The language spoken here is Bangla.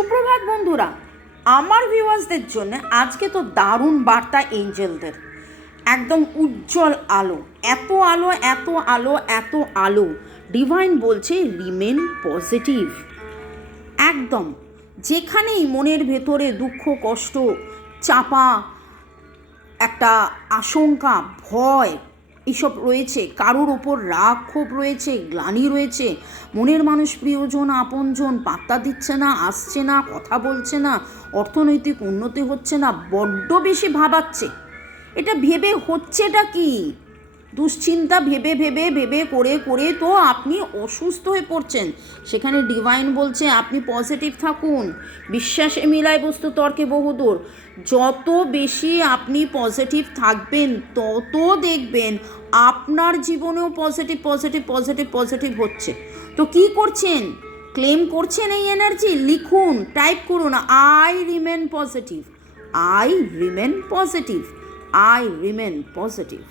সুপ্রভাত বন্ধুরা, আমার ভিউয়ার্সদের জন্য আজকে তো দারুণ বার্তা এঞ্জেলদের। একদম উজ্জ্বল আলো, এত আলো এত আলো এত আলো। ডিভাইন বলছে রিমেন পজিটিভ। একদম যেখানেই মনের ভেতরে দুঃখ কষ্ট চাপা একটা আশঙ্কা ভয় এইসব রয়েছে, কারোর ওপর রাগ ক্ষোভ রয়েছে, গ্লানি রয়েছে, মনের মানুষ প্রিয়জন আপনজন পাত্তা দিচ্ছে না, আসছে না, কথা বলছে না, অর্থনৈতিক উন্নতি হচ্ছে না, বড্ড বেশি ভাবাচ্ছে। এটা ভেবে হচ্ছেটা কি? দুশ্চিন্তা ভেবে ভেবে ভেবে করে করে তো আপনি অসুস্থ হয়ে পড়ছেন। সেখানে ডিভাইন বলছে আপনি পজিটিভ থাকুন। বিশ্বাসে মিলায় বস্তু তর্কে বহুদূর। যত বেশি আপনি পজিটিভ থাকবেন তত দেখবেন আপনার জীবনেও পজিটিভ পজিটিভ পজিটিভ পজিটিভ হচ্ছে। তো কি করছেন? ক্লেম করছেন এই এনার্জি? লিখুন, টাইপ করুন, I remain positive, I remain positive, I remain positive.